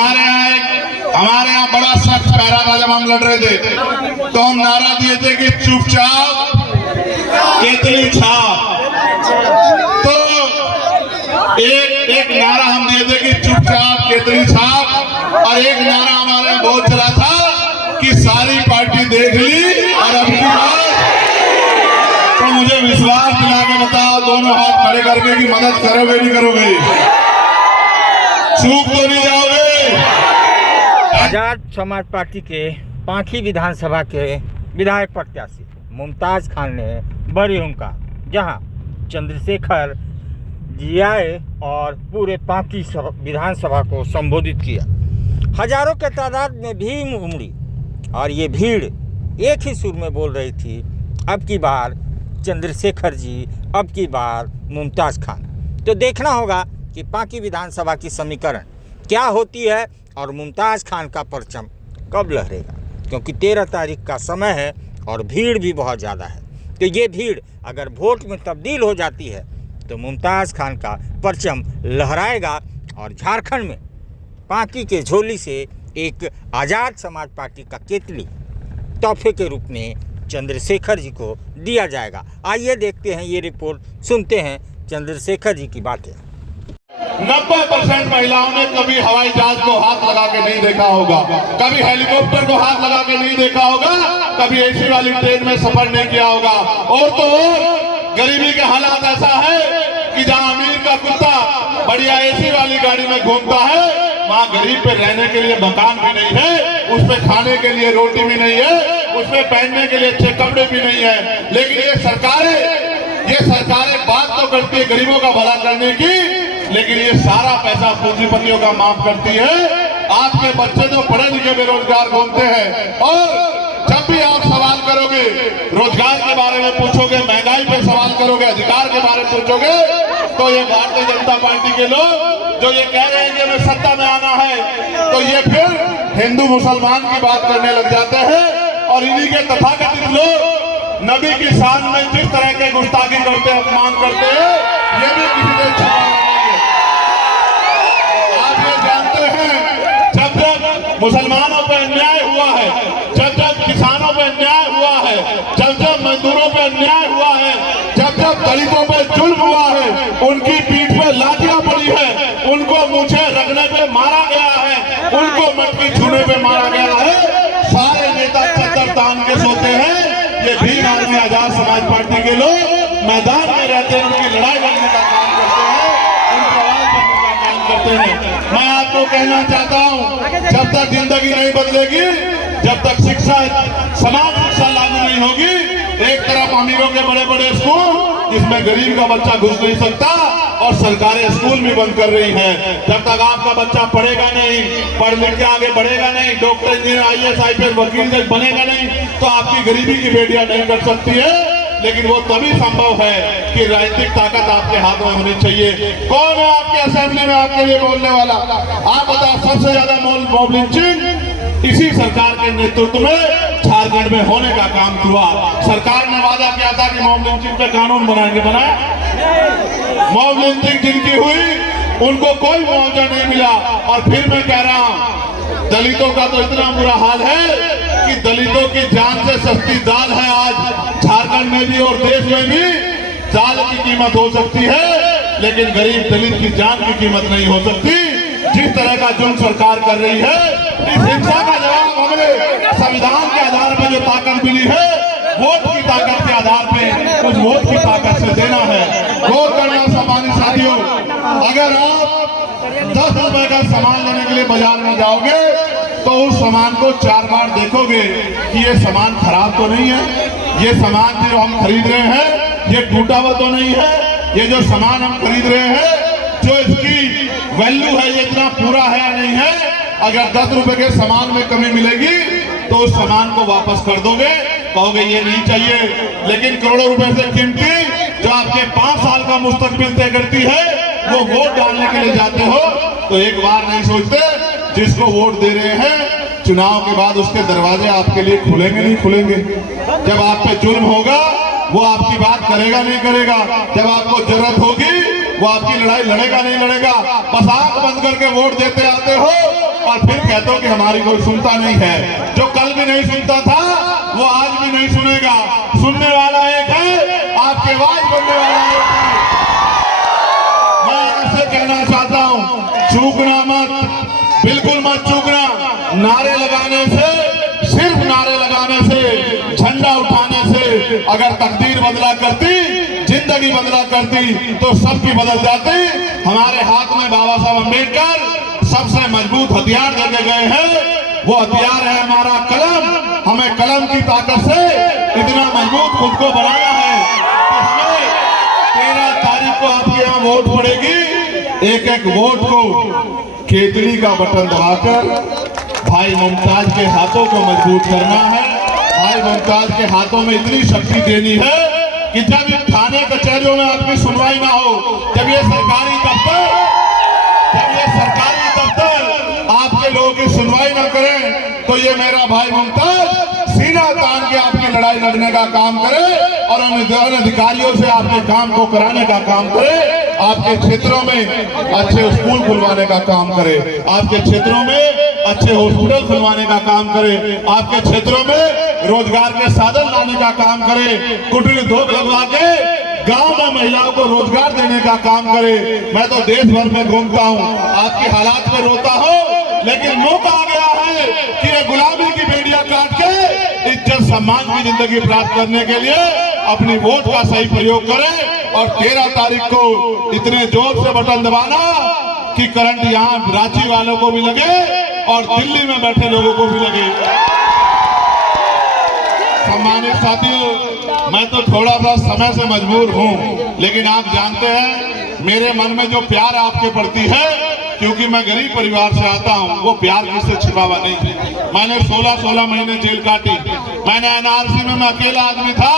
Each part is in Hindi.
हमारे यहाँ बड़ा सख्त पहरा था जब हम लड़ रहे थे, तो हम नारा दिए थे कि चुपचाप केतली छाप। तो एक नारा हम दिए थे कि चुपचाप केतली छाप, और एक नारा हमारे यहाँ बहुत चला था कि सारी पार्टी देख ली और अब की बात। तो मुझे विश्वास दिला के बताओ, दोनों हाथ खड़े करके कि मदद करोगे नहीं करोगे, चूक तो नहीं जाओगे। आजाद समाज पार्टी के पांकी विधानसभा के विधायक प्रत्याशी मुमताज खान ने बड़ी हुंकार जहां चंद्रशेखर जी आए और पूरे पांकी विधानसभा को संबोधित किया। हजारों के तादाद में भीड़ उमड़ी और ये भीड़ एक ही सुर में बोल रही थी, अब की बार चंद्रशेखर जी, अब की बार मुमताज खान। तो देखना होगा कि पांकी विधानसभा की समीकरण क्या होती है और मुमताज खान का परचम कब लहरेगा, क्योंकि 13 तारीख का समय है और भीड़ भी बहुत ज़्यादा है। तो ये भीड़ अगर वोट में तब्दील हो जाती है तो मुमताज खान का परचम लहराएगा और झारखंड में पांकी के झोली से एक आज़ाद समाज पार्टी का केतली तोहफे के रूप में चंद्रशेखर जी को दिया जाएगा। आइए देखते हैं ये रिपोर्ट, सुनते हैं चंद्रशेखर जी की बातें। 90% महिलाओं ने कभी हवाई जहाज को हाथ लगा के नहीं देखा होगा, कभी हेलीकॉप्टर को हाथ लगा के नहीं देखा होगा, कभी एसी वाली ट्रेन में सफर नहीं किया होगा। और तो गरीबी के हालात ऐसा है कि जहां अमीर का कुत्ता बढ़िया एसी वाली गाड़ी में घूमता है, वहां गरीब पे रहने के लिए मकान भी नहीं है, उसमें खाने के लिए रोटी भी नहीं है, उसमें पहनने के लिए अच्छे कपड़े भी नहीं है। लेकिन ये सरकारें बात तो करती है गरीबों का भला करने की, लेकिन ये सारा पैसा पूंजीपतियों का माफ करती है। आपके बच्चे तो पढ़े लिखे बेरोजगार घूमते हैं, और जब भी आप सवाल करोगे रोजगार के बारे में पूछोगे, महंगाई पे सवाल करोगे, अधिकार के बारे में पूछोगे, तो ये भारतीय जनता पार्टी के लोग जो ये कह रहे हैं कि हमें सत्ता में आना है, तो ये फिर हिंदू मुसलमान की बात करने लग जाते हैं। और इन्हीं के तथाकथित लोग नबी की शान में जिस तरह के गुस्ताखी करते हैं, अपमान करते हैं, ये भी किसी ने छुपाया नहीं है। आप ये जानते हैं, जब जब मुसलमानों पर अन्याय हुआ है, जब जब किसानों पर अन्याय हुआ है, जब जब मजदूरों पर अन्याय हुआ है, जब जब दलितों पर जुल्म हुआ है, उनकी पीठ पे लाठियां पड़ी है, उनको मूछे रखने पे मारा गया है, उनको मटकी छूने पे मारा गया है, सारे नेता चद्दर तान के सोते हैं। ये भीम आर्मी आजाद समाज पार्टी के लोग मैदान में रहते हैं, उनकी लड़ाई लड़ने का काम करते हैं, उनकी आवाज करने का काम करते हैं। मैं आपको कहना चाहता हूं, जब तक जिंदगी नहीं बदलेगी, जब तक शिक्षा समान शिक्षा लागू नहीं होगी, एक तरफ अमीरों के बड़े बड़े स्कूल जिसमें गरीब का बच्चा घुस नहीं सकता, और सरकारें स्कूल भी बंद कर रही हैं, जब तक आपका बच्चा पढ़ेगा नहीं, पढ़ लिख के आगे बढ़ेगा नहीं, डॉक्टर इंजीनियर IAS IPS वकील जज बनेगा नहीं, तो आपकी गरीबी की बेटियां नहीं कर सकती है। लेकिन वो तभी संभव है कि राजनीतिक ताकत आपके हाथ में होनी चाहिए। कौन है आपके असेंबली में आपके लिए बोलने वाला? आप बताओ, सबसे ज्यादा मॉब लिंचिंग इसी सरकार के नेतृत्व में झारखंड में होने का काम हुआ। सरकार ने वादा किया था कि मॉब लिंचिंग पे कानून बनाएंगे, बनाया? मॉब लिंचिंग जिनकी हुई उनको कोई मुआवजा नहीं मिला। और फिर मैं कह रहा हूं, दलितों का तो इतना बुरा हाल है कि दलितों की जान से सस्ती दाल है आज झारखंड में भी और देश में भी। दाल की कीमत हो सकती है, लेकिन गरीब दलित की जान की कीमत नहीं हो सकती। जिस तरह का जुल्म सरकार कर रही है, इस हिंसा का जवाब हमें संविधान के आधार पर जो ताकत मिली है, वोट की ताकत के आधार पे उस वोट की ताकत से देना है। वोट करना सम्मानित साथियों, अगर आप 10 रुपए का सामान लेने के लिए बाजार में जाओगे तो उस सामान को 4 बार देखोगे कि ये सामान खराब तो नहीं है, ये सामान जो हम खरीद रहे हैं ये टूटा हुआ तो नहीं है, ये जो सामान हम खरीद रहे हैं जो इसकी वैल्यू है ये इतना पूरा है या नहीं है। अगर 10 रुपए के सामान में कमी मिलेगी तो उस सामान को वापस कर दोगे, कहोगे ये नहीं चाहिए। लेकिन करोड़ों रुपए से कीमती जो आपके 5 साल का मुस्तकबिल तय करती है, वो वोट डालने के लिए जाते हो तो एक बार नहीं सोचते जिसको वोट दे रहे हैं चुनाव के बाद उसके दरवाजे आपके लिए खुलेंगे नहीं खुलेंगे। जब आप पे जुल्म होगा वो आपकी बात करेगा नहीं करेगा, जब आपको जरूरत होगी वो आपकी लड़ाई लड़ेगा नहीं लड़ेगा। बस आंख बंद करके वोट देते आते हो और बार फिर कहते हो कि हमारी कोई सुनता नहीं है। जो कल भी नहीं सुनता था वो आज भी नहीं सुनेगा। सुनने वाला एक है, आपकी आवाज बनने वाला एक है। मैं आपसे कहना चाहता हूं, चूकना मत, बिल्कुल मत चूकना। नारे लगाने से, सिर्फ नारे लगाने से, झंडा उठाने से अगर तकदीर बदला करती, जिंदगी बदला करती तो सबकी बदल जाती। हमारे हाथ में बाबा साहब अम्बेडकर सबसे मजबूत हथियार देके गए हैं। वो हथियार है हमारा कलम। हमें कलम की ताकत से इतना मजबूत खुद को बनाना है। इसमें 13 तारीख को आपके यहाँ वोट पड़ेगी। एक एक वोट को केतली का बटन दबाकर भाई मुमताज के हाथों को मजबूत करना है। भाई मुमताज के हाथों में इतनी शक्ति देनी है कि जब थाने कचहरियों में आपकी सुनवाई ना हो, जब ये सरकारी दफ्तर आपके लोगों की सुनवाई ना करें, तो ये मेरा भाई मुमताज सीना तान के आपकी लड़ाई लड़ने का काम करे और अधिकारियों से आपके काम को कराने का काम करे। आपके क्षेत्रों में अच्छे स्कूल खुलवाने का काम करे, आपके क्षेत्रों में अच्छे हॉस्पिटल खुलवाने का काम करे, आपके क्षेत्रों में रोजगार के साधन लाने का काम करे, कुटीर उद्योग लगवा के गांव में महिलाओं को रोजगार देने का काम करे। मैं तो देश भर में घूमता हूं, आपकी हालात में रोता हूं, लेकिन मौका आ गया है कि ये गुलामी की बेड़ियां काट के इज्जत सम्मान की जिंदगी प्राप्त करने के लिए अपनी वोट का सही प्रयोग करें। और 13 तारीख को इतने जोर से बटन दबाना कि करंट यहाँ रांची वालों को भी लगे और दिल्ली में बैठे लोगों को भी लगे। सम्मानित साथियों, मैं तो थोड़ा सा समय से मजबूर हूँ, लेकिन आप जानते हैं मेरे मन में जो प्यार आपके प्रति है, क्योंकि मैं गरीब परिवार से आता हूँ, वो प्यार किससे छिपा हुआ नहीं। मैंने 16 महीने जेल काटी। मैंने एनआरसी में मैं अकेला आदमी था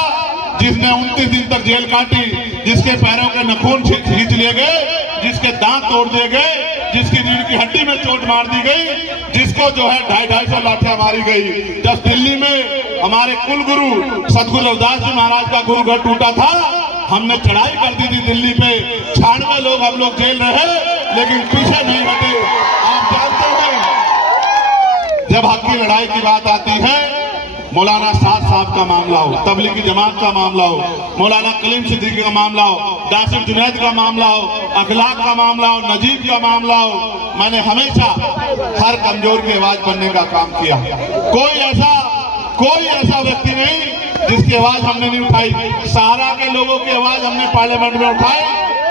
जिसने 29 दिन तक जेल काटी, जिसके पैरों के नखून खींच लिए गए, जिसके दांत तोड़ दिए गए, जिसकी रीढ़ की हड्डी में चोट मार दी गई, जिसको जो है 250 लाठियां मारी गई। जब दिल्ली में हमारे कुल गुरु सतगुरु रविदास जी महाराज का गुरु घर टूटा था, हमने चढ़ाई कर दी थी दिल्ली पे। 96 लोग हम लोग जेल रहे, लेकिन पीछे नहीं हटे। आप जानते हैं जब हक की लड़ाई की बात आती है, मौलाना साद साहब का मामला हो, तबलीगी जमात का मामला हो, मौलाना कलीम सिद्दीकी का मामला हो, दासिफ जुनैद का मामला हो, अखलाक का मामला हो, नजीब का मामला हो, मैंने हमेशा हर कमजोर की आवाज बनने का काम किया। कोई ऐसा व्यक्ति नहीं जिसकी आवाज हमने नहीं उठाई। सहारा के लोगों की आवाज हमने पार्लियामेंट में उठाई,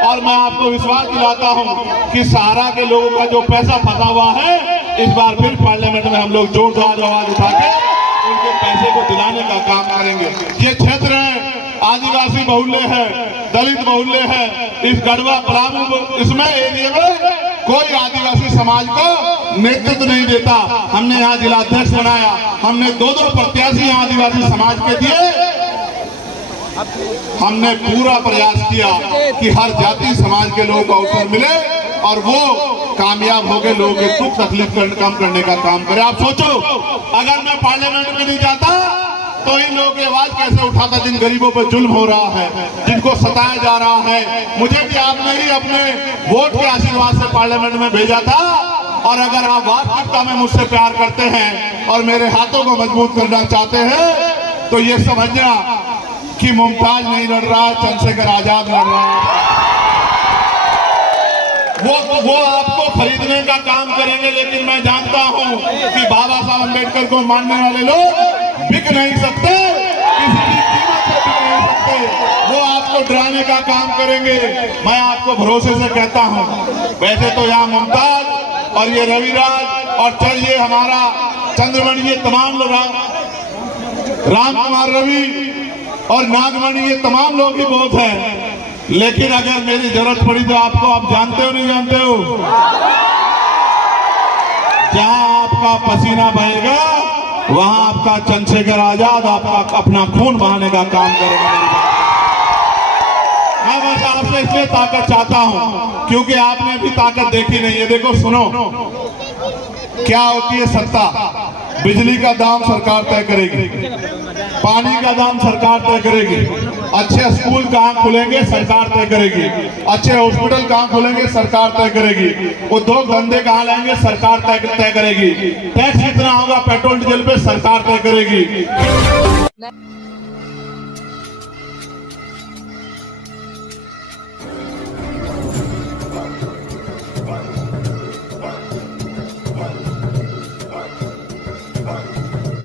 और मैं आपको विश्वास दिलाता हूं कि सहारा के लोगों का जो पैसा फंसा हुआ है, इस बार फिर पार्लियामेंट में हम लोग जोरदार आवाज उठा के उनके पैसे को दिलाने का काम करेंगे। ये क्षेत्र है, आदिवासी बहुल्य है, दलित बहुल्य है। इस गढ़वा पलामू इसमें एरिया में कोई आदिवासी समाज को नेतृत्व नहीं देता। हमने यहाँ जिलाध्यक्ष बनाया, हमने 2 प्रत्याशी यहाँ आदिवासी समाज के दिए। हमने पूरा प्रयास किया कि हर जाति समाज के लोगों को अवसर मिले और वो कामयाब हो गए, लोगों के दुख तकलीफ कम करने का काम करे। आप सोचो, अगर मैं पार्लियामेंट में नहीं जाता तो इन लोगों की आवाज कैसे उठाता, जिन गरीबों पर जुल्म हो रहा है, जिनको सताया जा रहा है। मुझे भी आपने ही अपने वोट के आशीर्वाद से पार्लियामेंट में भेजा था, और अगर आप वास्तविकता में मुझसे प्यार करते हैं और मेरे हाथों को मजबूत करना चाहते हैं, तो ये समझना कि मुमताज नहीं लड़ रहा, चंद्रशेखर आजाद लड़ रहा है। वो आपको खरीदने का काम करेंगे, लेकिन मैं जानता हूं कि बाबा साहब अम्बेडकर को मानने वाले लोग बिक नहीं सकते, किसी भी कीमत पर बिक नहीं सकते। वो आपको डराने का काम करेंगे। मैं आपको भरोसे से कहता हूं, वैसे तो यहाँ मुमताज और ये रविराज और ये हमारा चंद्रमणि, ये तमाम लोग, राम कुमार रवि और नागमणि, ये तमाम लोग ही बहुत हैं, लेकिन अगर मेरी जरूरत पड़ी तो आपको, आप जानते हो नहीं जानते हो, जहां आपका पसीना बहेगा वहां आपका चंद्रशेखर आजाद आपका अपना खून बहाने का काम करेगा। मैं बस आपसे इसलिए ताकत चाहता हूं क्योंकि आपने भी ताकत देखी नहीं है। देखो, सुनो क्या होती है सत्ता। बिजली का दाम सरकार तय करेगी, पानी का दाम सरकार तय करेगी, अच्छे स्कूल कहाँ खुलेंगे सरकार तय करेगी, अच्छे हॉस्पिटल कहाँ खुलेंगे सरकार तय करेगी, उद्योग धंधे कहाँ लाएंगे सरकार तय करेगी, टैक्स कितना होगा पेट्रोल डीजल पे सरकार तय करेगी।